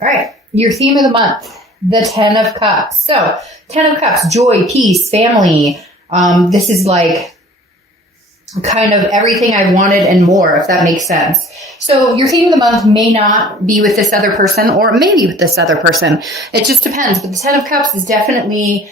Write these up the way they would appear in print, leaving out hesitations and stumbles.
All right. Your theme of the month, the 10 of Cups. So 10 of Cups, joy, peace, family. This is like kind of everything I wanted and more, if that makes sense. So your theme of the month may not be with this other person, or maybe with this other person. It just depends. But the 10 of Cups is definitely,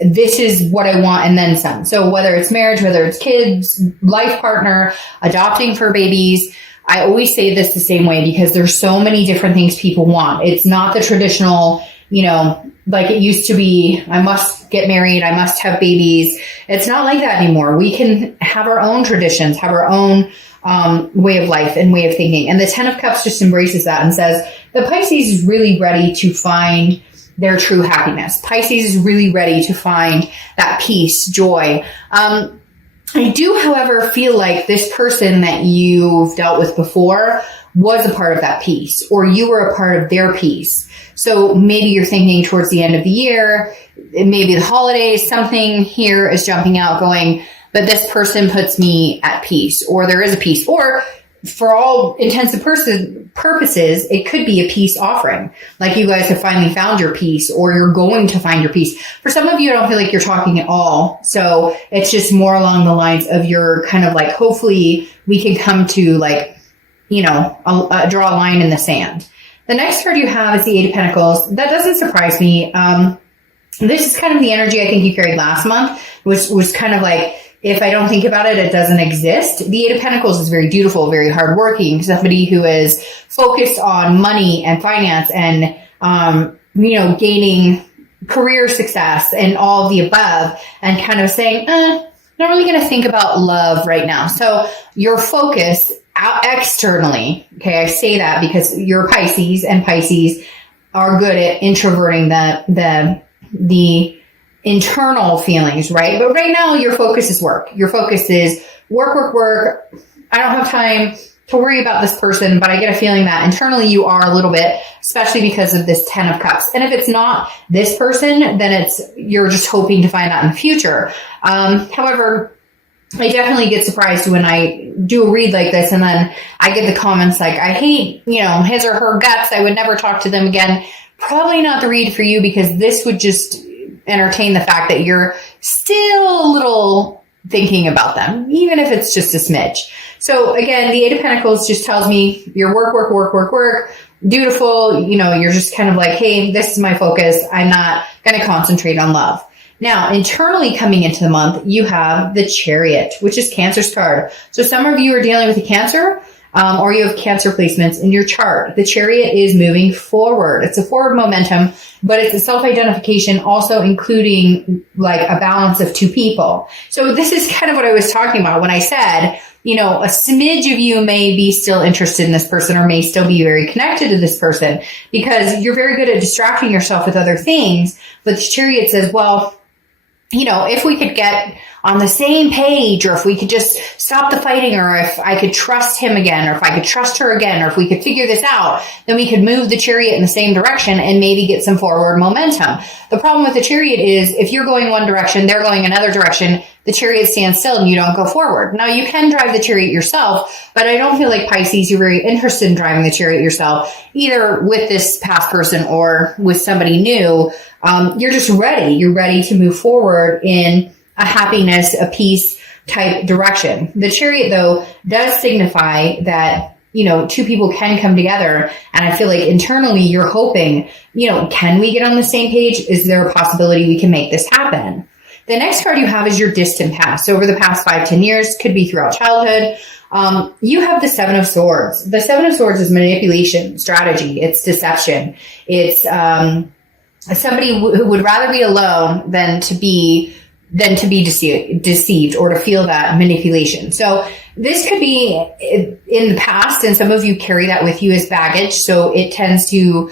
this is what I want and then some. So whether it's marriage, whether it's kids, life partner, adopting for babies, I always say this the same way because there's so many different things people want. It's not the traditional, like it used to be, I must get married, I must have babies. It's not like that anymore. We can have our own traditions, have our own way of life and way of thinking. And the 10 of Cups just embraces that and says the Pisces is really ready to find their true happiness. Pisces is really ready to find that peace, joy. I do, however, feel like this person that you've dealt with before was a part of that peace, or you were a part of their peace. So maybe you're thinking towards the end of the year, maybe the holidays, something here is jumping out going, but this person puts me at peace, or there is a peace, or for all intents and purposes, it could be a peace offering. Like you guys have finally found your peace, or you're going to find your peace. For some of you, I don't feel like you're talking at all. So it's just more along the lines of your kind of like, hopefully we can come to like, draw a line in the sand. The next card you have is the 8 of Pentacles. That doesn't surprise me. This is kind of the energy I think you carried last month, which was kind of like, if I don't think about it, it doesn't exist. The 8 of Pentacles is very dutiful, very hardworking, somebody who is focused on money and finance and, gaining career success and all of the above, and kind of saying, not really going to think about love right now. So your focus out externally, okay, I say that because you're Pisces, and Pisces are good at introverting the internal feelings, right? But right now your focus is work. Your focus is work. I don't have time to worry about this person, but I get a feeling that internally you are a little bit, especially because of this 10 of Cups. And if it's not this person, then you're just hoping to find out in the future. However, I definitely get surprised when I do a read like this and then I get the comments like, I hate, his or her guts. I would never talk to them again. Probably not the read for you, because this would just entertain the fact that you're still a little thinking about them, even if it's just a smidge. So again, the 8 of Pentacles just tells me you're work, dutiful. You're just kind of like, hey, this is my focus. I'm not going to concentrate on love. Now, internally coming into the month, you have the Chariot, which is Cancer's card. So some of you are dealing with a Cancer, or you have Cancer placements in your chart. The Chariot is moving forward. It's a forward momentum, but it's a self-identification, also including like a balance of two people. So this is kind of what I was talking about when I said, a smidge of you may be still interested in this person, or may still be very connected to this person, because you're very good at distracting yourself with other things. But the Chariot says, well, if we could get on the same page, or if we could just stop the fighting, or if I could trust him again, or if I could trust her again, or if we could figure this out, then we could move the Chariot in the same direction and maybe get some forward momentum. The problem with the Chariot is if you're going one direction, they're going another direction, the Chariot stands still and you don't go forward. Now you can drive the Chariot yourself, but I don't feel like Pisces, you're very interested in driving the Chariot yourself, either with this past person or with somebody new. You're just ready. You're ready to move forward in a happiness, a peace type direction. The Chariot, though, does signify that, two people can come together. And I feel like internally you're hoping, can we get on the same page? Is there a possibility we can make this happen? The next card you have is your distant past. So over the past 5-10 years, could be throughout childhood. You have the 7 of Swords. The 7 of Swords is manipulation, strategy. It's deception. It's, somebody who would rather be alone than to be deceived or to feel that manipulation. So this could be in the past, and some of you carry that with you as baggage. So it tends to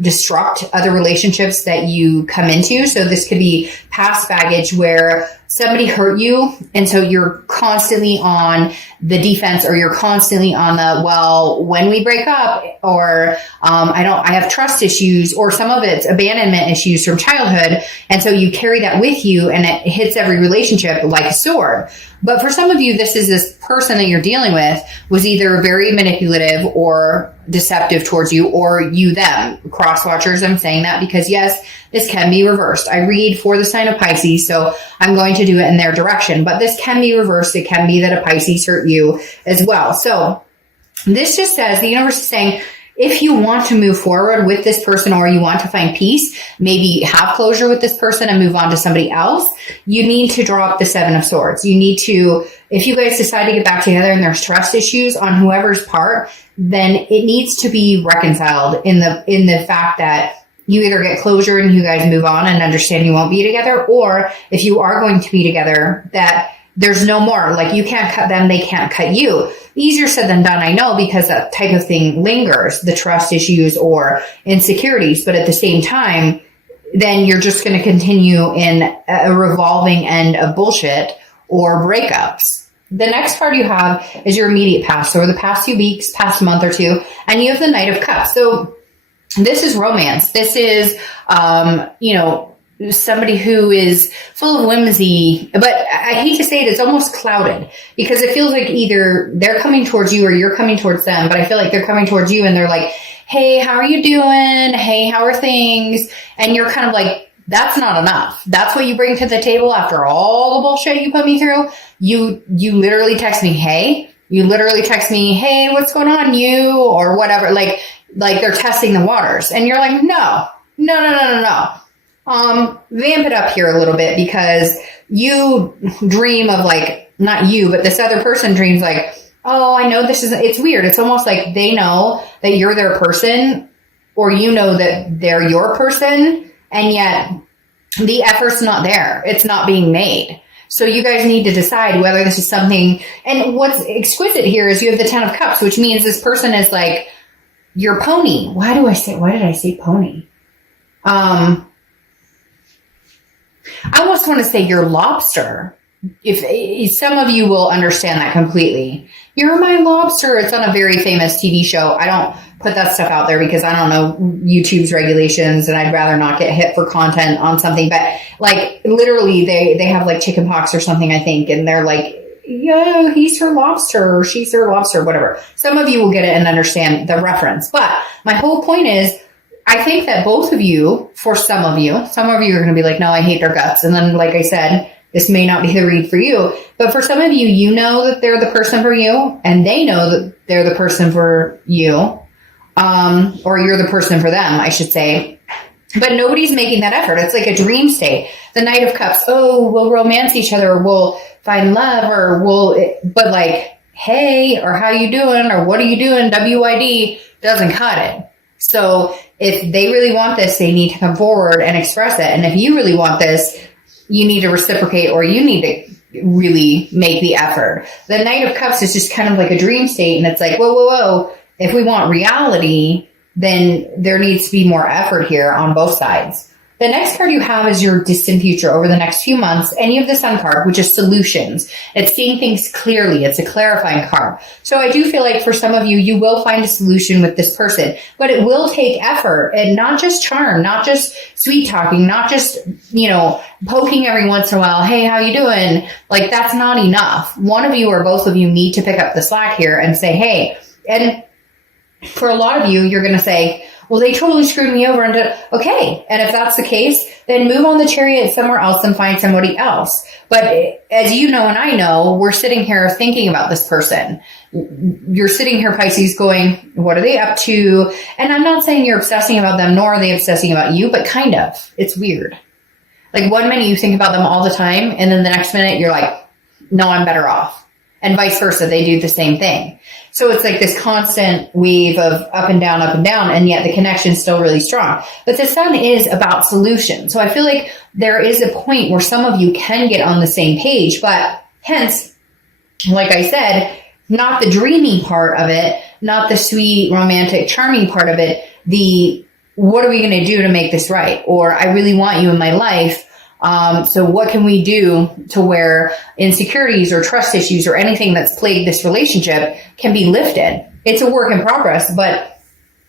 disrupt other relationships that you come into. So this could be past baggage where somebody hurt you, and so you're constantly on the defense, or you're constantly on the, well, when we break up, or I have trust issues, or some of it's abandonment issues from childhood, and so you carry that with you, and it hits every relationship like a sword. But for some of you, this person that you're dealing with was either very manipulative or deceptive towards you, or you them. Cross watchers, I'm saying that because yes, this can be reversed. I read for the sign of Pisces, so I'm going to do it in their direction, but this can be reversed. It can be that a Pisces hurt you as well. So this just says the universe is saying, if you want to move forward with this person, or you want to find peace, maybe have closure with this person and move on to somebody else, you need to draw up the Seven of Swords. You need to, if you guys decide to get back together and there's trust issues on whoever's part, then it needs to be reconciled in the fact that you either get closure and you guys move on and understand you won't be together, or if you are going to be together, that there's no more. Like, you can't cut them, they can't cut you. Easier said than done, I know, because that type of thing lingers, the trust issues or insecurities. But at the same time, then you're just going to continue in a revolving end of bullshit or breakups. The next card you have is your immediate past, so the past few weeks, past month or two, and you have the Knight of Cups. So this is romance. This is, somebody who is full of whimsy, but I hate to say it, it's almost clouded, because it feels like either they're coming towards you or you're coming towards them. But I feel like they're coming towards you and they're like, hey, how are you doing? Hey, how are things? And you're kind of like, that's not enough. That's what you bring to the table after all the bullshit you put me through. You literally text me, hey, hey, what's going on, you, or whatever. Like they're testing the waters, and you're like, no. Vamp it up here a little bit, because you dream of, like, not you, but this other person dreams like, oh, I know this is, it's weird. It's almost like they know that you're their person, or you know that they're your person, and yet the effort's not there. It's not being made. So you guys need to decide whether this is something, and what's exquisite here is you have the Ten of Cups, which means this person is like your pony. Why did I say pony? I almost want to say your lobster. If some of you will understand that completely. You're my lobster. It's on a very famous TV show. I don't put that stuff out there because I don't know YouTube's regulations, and I'd rather not get hit for content on something. But like, literally they have like chicken pox or something, I think. And they're like, yo, he's her lobster, or she's her lobster, whatever. Some of you will get it and understand the reference. But my whole point is, I think that both of you, for some of you are going to be like, no, I hate their guts. And then, like I said, this may not be the read for you, but for some of you, you know that they're the person for you, and they know that they're the person for you, or you're the person for them, I should say. But nobody's making that effort. It's like a dream state. The Knight of Cups, oh, we'll romance each other, or we'll find love, or but like, hey, or how you doing, or what are you doing, WID, doesn't cut it. So if they really want this, they need to come forward and express it. And if you really want this, you need to reciprocate, or you need to really make the effort. The Knight of Cups is just kind of like a dream state. And it's like, whoa. If we want reality, then there needs to be more effort here on both sides. The next card you have is your distant future over the next few months, and you have the Sun card, which is solutions. It's seeing things clearly. It's a clarifying card. So I do feel like for some of you, you will find a solution with this person, but it will take effort, and not just charm, not just sweet talking, not just, poking every once in a while. Hey, how you doing? Like, that's not enough. One of you or both of you need to pick up the slack here and say, hey, and for a lot of you, you're going to say, well, they totally screwed me over. Okay. And if that's the case, then move on the chariot somewhere else and find somebody else. But as you know, and I know, we're sitting here thinking about this person. You're sitting here, Pisces, going, what are they up to? And I'm not saying you're obsessing about them, nor are they obsessing about you, but kind of. It's weird. Like, one minute you think about them all the time, and then the next minute you're like, no, I'm better off. And vice versa. They do the same thing. So it's like this constant wave of up and down, and yet the connection is still really strong. But the Sun is about solutions. So I feel like there is a point where some of you can get on the same page, but hence, like I said, not the dreamy part of it, not the sweet, romantic, charming part of it, what are we going to do to make this right? Or I really want you in my life. So what can we do to where insecurities or trust issues or anything that's plagued this relationship can be lifted? It's a work in progress, but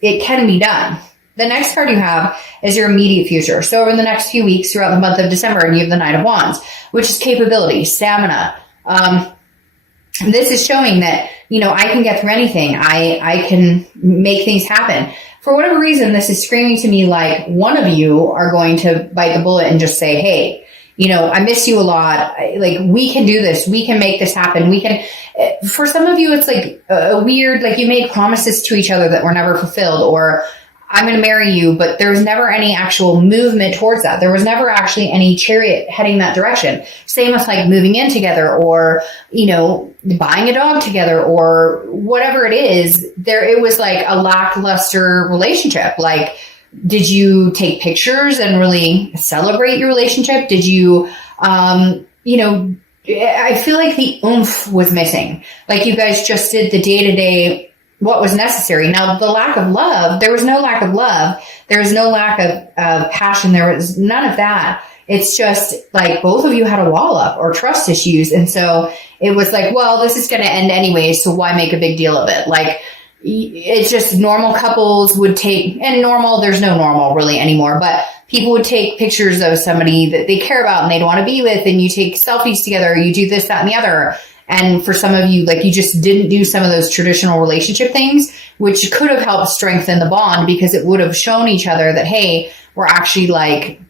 it can be done. The next card you have is your immediate future. So over the next few weeks throughout the month of December, and you have the Knight of Wands, which is capability, stamina. This is showing that you know, I can get through anything. I can make things happen. For whatever reason, this is screaming to me like one of you are going to bite the bullet and just say, hey, you know, I miss you a lot. Like, we can do this. We can make this happen. We can, for some of you, it's like a weird, like you made promises to each other that were never fulfilled, or I'm going to marry you, but there was never any actual movement towards that. There was never actually any chariot heading that direction. Same with like moving in together, or, you know, buying a dog together, or whatever it is. It was like a lackluster relationship. Like, did you take pictures and really celebrate your relationship? Did you, you know, I feel like the oomph was missing. Like, you guys just did the day-to-day, what was necessary. Now, the lack of love, there was no lack of love. There was no lack of passion. There was none of that. It's just like both of you had a wall up or trust issues. And so it was like, well, this is going to end anyway, so why make a big deal of it? Like, it's just normal couples would take, and normal, there's no normal really anymore, but people would take pictures of somebody that they care about and they'd want to be with, and you take selfies together, you do this, that, and the other. And for some of you, like, you just didn't do some of those traditional relationship things, which could have helped strengthen the bond, because it would have shown each other that, hey, we're actually like,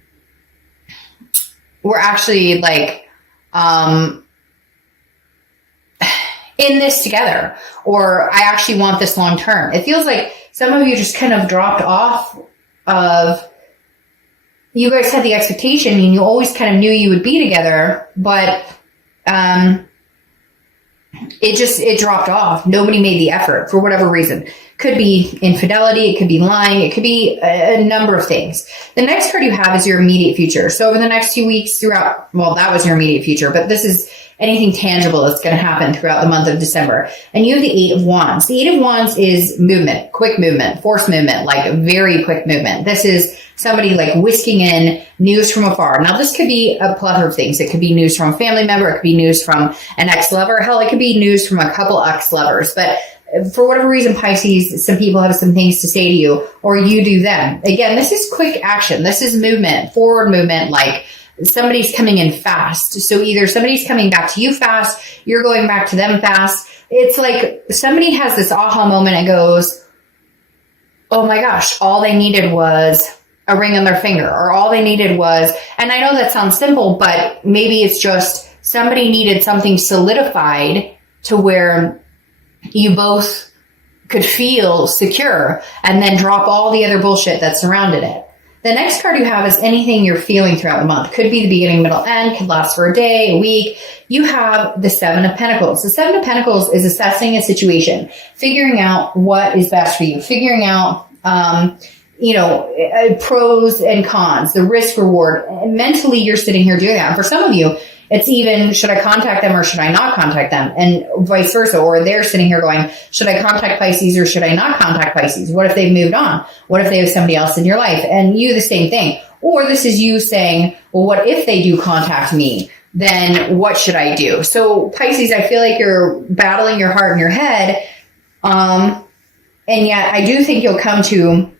in this together, or I actually want this long term. It feels like some of you just kind of dropped off of, you guys had the expectation and you always kind of knew you would be together, but, it dropped off. Nobody made the effort for whatever reason. Could be infidelity. It could be lying. It could be a number of things. The next card you have is your immediate future. So over the next 2 weeks throughout, well, that was your immediate future, but this is anything tangible that's going to happen throughout the month of December. And you have the 8 of Wands. The 8 of Wands is movement, quick movement, force movement, like very quick movement. This is somebody like whisking in news from afar. Now, this could be a plethora of things. It could be news from a family member. It could be news from an ex-lover. Hell, it could be news from a couple ex-lovers. But for whatever reason, Pisces, some people have some things to say to you, or you do them. Again, this is quick action. This is movement, forward movement, like somebody's coming in fast. So either somebody's coming back to you fast, you're going back to them fast. It's like somebody has this aha moment and goes, oh my gosh, all they needed was a ring on their finger, or all they needed was, and I know that sounds simple, but maybe it's just somebody needed something solidified to where you both could feel secure, and then drop all the other bullshit that surrounded it. The next card you have is anything you're feeling throughout the month. Could be the beginning, middle, end, could last for a day, a week. You have the 7 of Pentacles. The 7 of Pentacles is assessing a situation, figuring out what is best for you, figuring out, pros and cons, the risk reward. And mentally, you're sitting here doing that. And for some of you, it's even, should I contact them or should I not contact them? And vice versa. Or they're sitting here going, should I contact Pisces or should I not contact Pisces? What if they've moved on? What if they have somebody else in your life? And you, the same thing. Or this is you saying, well, what if they do contact me? Then what should I do? So Pisces, I feel like you're battling your heart and your head. And yet I do think you'll come to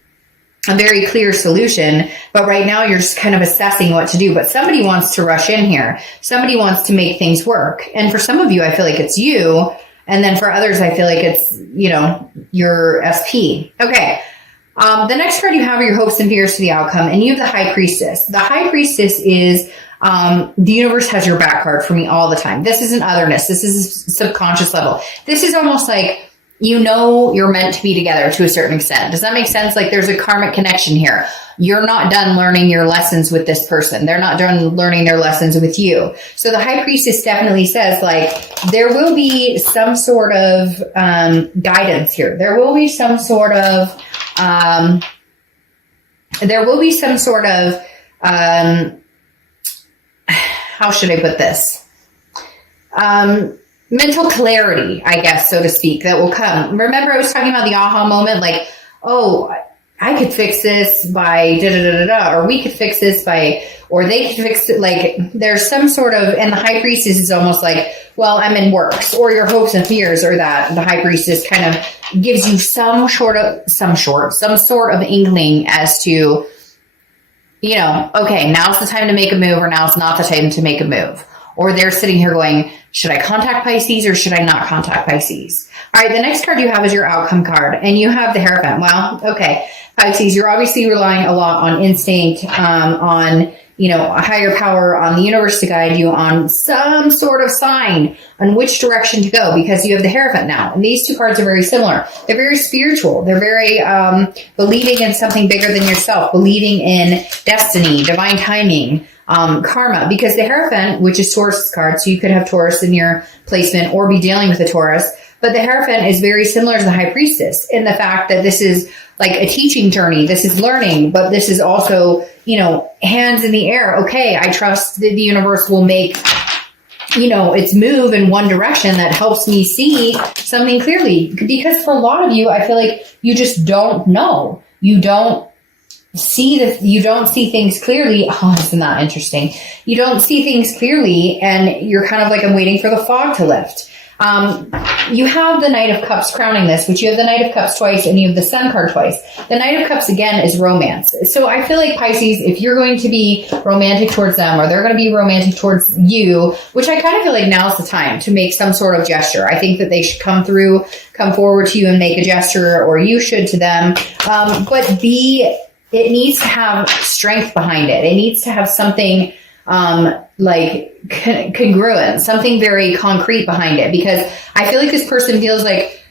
a very clear solution, but right now you're just kind of assessing what to do. But somebody wants to rush in here. Somebody wants to make things work. And for some of you, I feel like it's you. And then for others, I feel like it's, your SP. Okay. The next card you have are your hopes and fears to the outcome. And you have the High Priestess. The High Priestess is, the universe has your back card for me all the time. This is an otherness. This is a subconscious level. This is almost like, you're meant to be together to a certain extent. Does that make sense? Like, there's a karmic connection here. You're not done learning your lessons with this person. They're not done learning their lessons with you. So the High Priestess definitely says, like, there will be some sort of guidance here. There will be some sort of, how should I put this? Mental clarity, I guess, so to speak, that will come. Remember, I was talking about the aha moment, like, oh, I could fix this by da-da-da-da-da, or we could fix this by, or they could fix it. Like, there's some sort of, and the High Priestess is almost like, well, I'm in works, or your hopes and fears, or that the High Priestess kind of gives you some sort of inkling as to, okay, now's the time to make a move, or now's not the time to make a move. or they're sitting here going, should I contact Pisces or should I not contact Pisces? All right, the next card you have is your outcome card, and you have the Hierophant. Well, okay, Pisces, you're obviously relying a lot on instinct, on, you know, a higher power, on the universe to guide you, on some sort of sign on which direction to go, because you have the Hierophant now. And these two cards are very similar. They're very spiritual. They're very believing in something bigger than yourself, believing in destiny, divine timing, karma, because the Hierophant, which is Taurus card, so you could have Taurus in your placement or be dealing with a Taurus, but the Hierophant is very similar to the High Priestess in the fact that this is like a teaching journey. This is learning, but this is also, you know, hands in the air. Okay, I trust that the universe will make, you know, its move in one direction that helps me see something clearly. Because for a lot of you, I feel like you just don't know. You don't see things clearly. Oh, isn't that interesting? You don't see things clearly, and you're kind of like, I'm waiting for the fog to lift. You have the Knight of Cups crowning this, which you have the Knight of Cups twice and you have the Sun card twice. The Knight of Cups, again, is romance. So I feel like, Pisces, if you're going to be romantic towards them, or they're going to be romantic towards you, which I kind of feel like now's the time to make some sort of gesture. I think that they should come forward to you and make a gesture, or you should to them. But it needs to have strength behind it. It needs to have something like congruent, something very concrete behind it, because I feel like this person feels like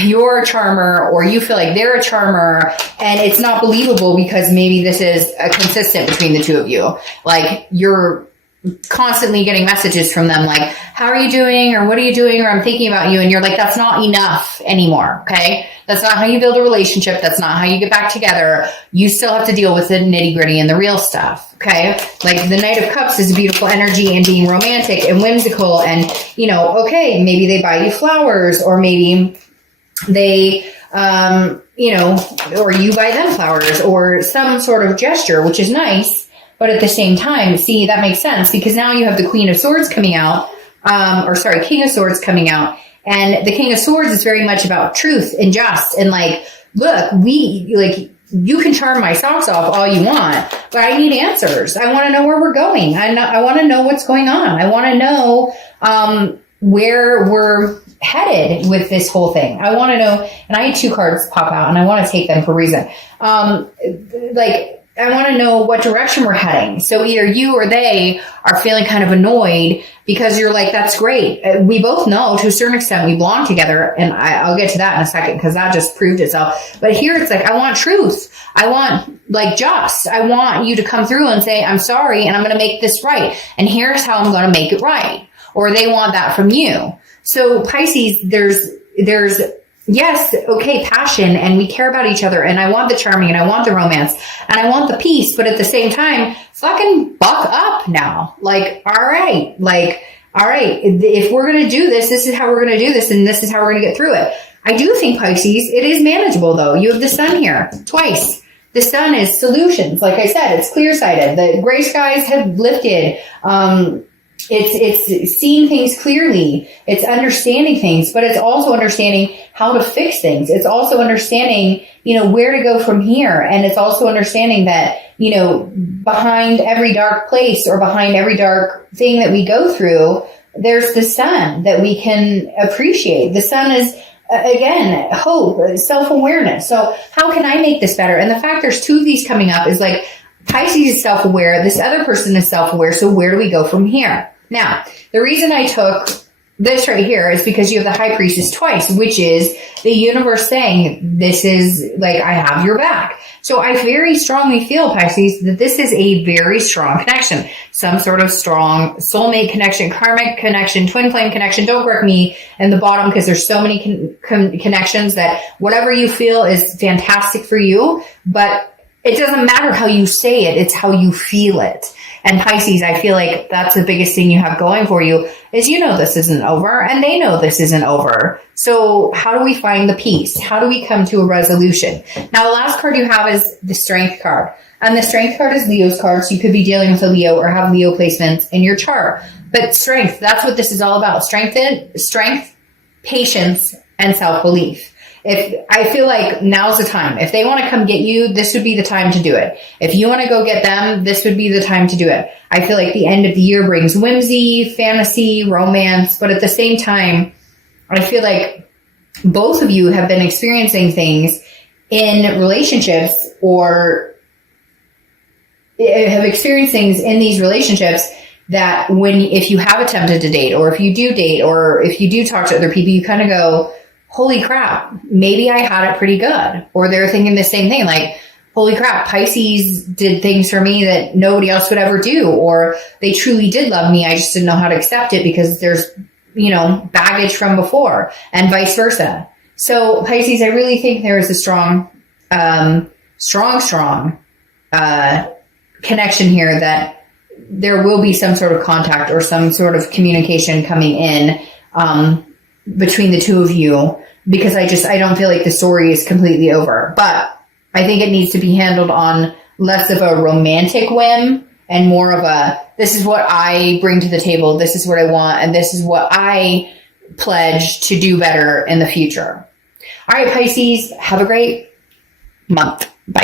you're a charmer, or you feel like they're a charmer, and it's not believable because maybe this is a consistent between the two of you. Like, you're constantly getting messages from them like, how are you doing, or what are you doing, or I'm thinking about you, and you're like, that's not enough anymore. Okay, that's not how you build a relationship. That's not how you get back together. You still have to deal with the nitty gritty and the real stuff. Okay, like the Knight of Cups is a beautiful energy and being romantic and whimsical, and, you know, okay, maybe they buy you flowers, or maybe they you know, or you buy them flowers, or some sort of gesture, which is nice. But at the same time, see, that makes sense, because now you have the Queen of Swords coming out, King of Swords coming out. And the King of Swords is very much about truth and just, and like, look, you can charm my socks off all you want, but I need answers. I want to know where we're going. I want to know what's going on. I want to know where we're headed with this whole thing. I want to know, and I had two cards pop out, and I want to take them for a reason. I want to know what direction we're heading. So either you or they are feeling kind of annoyed because you're like, that's great. We both know to a certain extent we belong together. And I'll get to that in a second, because that just proved itself. But here it's like, I want truth. I want I want you to come through and say, I'm sorry, and I'm going to make this right. And here's how I'm going to make it right. Or they want that from you. So Pisces, there's yes, okay, passion, and we care about each other, and I want the charming, and I want the romance, and I want the peace, but at the same time, fucking buck up now. Like, all right, if we're going to do this, this is how we're going to do this, and this is how we're going to get through it. I do think, Pisces, it is manageable, though. You have the Sun here twice. The Sun is solutions. Like I said, it's clear-sighted. The gray skies have lifted. It's seeing things clearly. It's understanding things, but it's also understanding how to fix things. It's also understanding, you know, where to go from here. And it's also understanding that, you know, behind every dark place, or behind every dark thing that we go through, there's the Sun that we can appreciate. The Sun is, again, hope, self-awareness. So how can I make this better? And the fact there's two of these coming up is like, Pisces is self-aware. This other person is self-aware. So where do we go from here? Now, the reason I took this right here is because you have the High Priestess twice, which is the universe saying, this is like, I have your back. So I very strongly feel, Pisces, that this is a very strong connection. Some sort of strong soulmate connection, karmic connection, twin flame connection. Don't correct me in the bottom, because there's so many connections that whatever you feel is fantastic for you. But it doesn't matter how you say it. It's how you feel it. And Pisces, I feel like that's the biggest thing you have going for you is, you know, this isn't over, and they know this isn't over. So how do we find the peace? How do we come to a resolution? Now, the last card you have is the Strength card. And the Strength card is Leo's card. So you could be dealing with a Leo or have Leo placements in your chart. But strength, that's what this is all about. Strength, patience, and self-belief. if I feel like now's the time, if they want to come get you, this would be the time to do it. If you want to go get them, this would be the time to do it. I feel like the end of the year brings whimsy, fantasy, romance, but at the same time, I feel like both of you have been experiencing things in relationships or have experienced things in these relationships that if you have attempted to date, or if you do date, or if you do talk to other people, you kind of go, holy crap, maybe I had it pretty good. Or they're thinking the same thing, like, holy crap, Pisces did things for me that nobody else would ever do. Or they truly did love me. I just didn't know how to accept it because there's, baggage from before, and vice versa. So Pisces, I really think there is a strong connection here that there will be some sort of contact or some sort of communication coming in between the two of you, because I don't feel like the story is completely over. But I think it needs to be handled on less of a romantic whim and more of a, this is what I bring to the table, this is what I want, and this is what I pledge to do better in the future. All right, Pisces, have a great month. Bye.